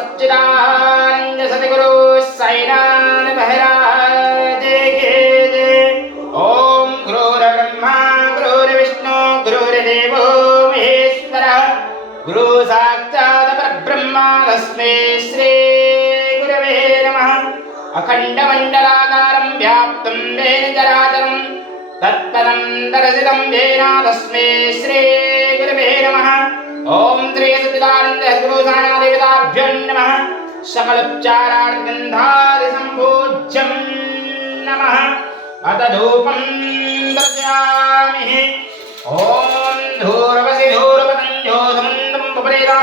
सच्चिदानंद सद्गुरु साईनाथ महाराज की जय। ओम गुरुर्ब्रह्मा गुरुर्विष्णु गुरुर्देवो महेश्वरः गुरु साक्षात् परब्रह्म तस्मै श्री गुरवे नमः। अखण्डमण्डलाकारं व्याप्तं येन चराचरं तत्पदं दर्शितं येन तस्मै श्री गुरवे नमः। ओम श्री सच्चिदानंद सद्गुरु साईनाथ देवताभ्यो नमः। सकलोपचारार्थगन्धादि सम्पूज्यं नमः। अथ धूपं दर्शयामि। ओम धूर्वसि धूर्वतञ्जो समन्दं पपरेदां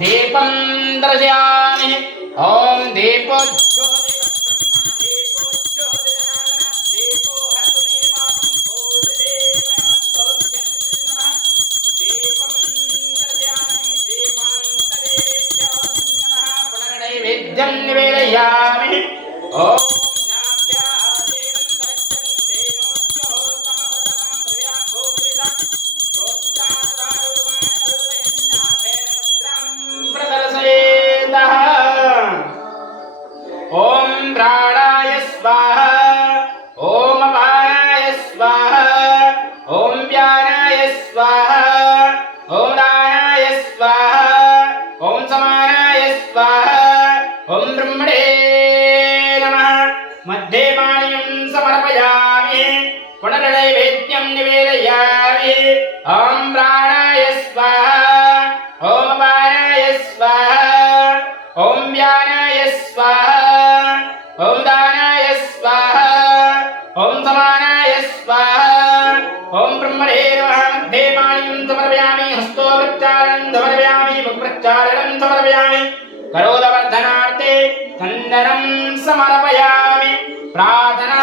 दीपं दर्शयामि। ओम दीपो नैवेद्यं निवेदयामि। ओम ओम प्राणाय स्वाहा ओम अपानाय स्वाहा ओम व्यानाय स्वाहा ओम दानाय स्वाहा ओम समानाय स्वाहा ओम ब्रह्मणे नमः। मध्ये पानीयं समर्पयामि पुनर्नैवेद्यं निवेदयामि। ओम प्राणाय स्वाहा ओम अपानाय स्वाहा ओम व्यानाय स्वाहा ओम दानाय स्वाहा ओम समानाय स्वाहा ओम ब्रह्मणे नमः। मध्ये पानीयं समर्पयामि हस्तो प्रक्षालनं समर्पयामि मुखप्रक्षालनं समर्पयामि करोदवर्धनार्थे चन्दनं समर्पयामि। प्रार्थना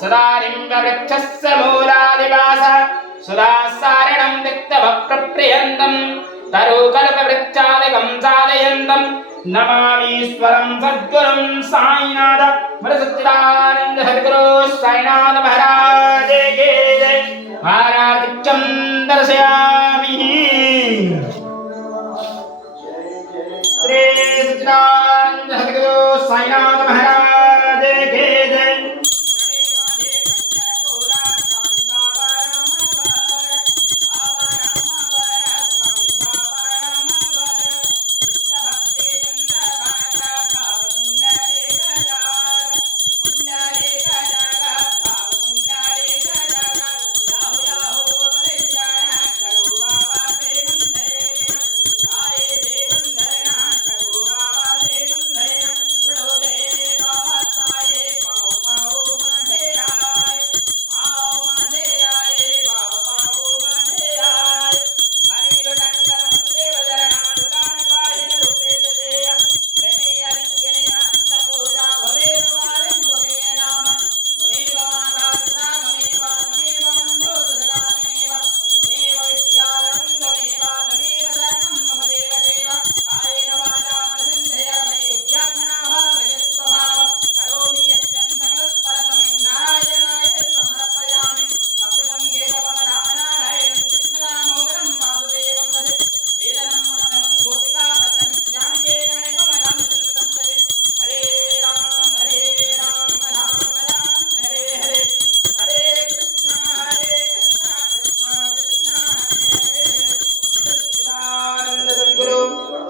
सदा निम्बवृक्षस्य मूलादिवासः सुधासारणं त्यक्तभक्प्रप्रियन्तं तरुकल्पवृक्षादिकं साधयन्तं नमामीश्वरं सद्गुरुं साईनाथ सच्चिदानंद सद्गुरु साईनाथ महाराज की जय। महाराजं दर्शयामि। श्री सच्चिदानंद सद्गुरु साईनाथ महाराज की जय।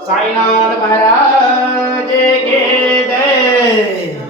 साईनाथ महाराज की जय।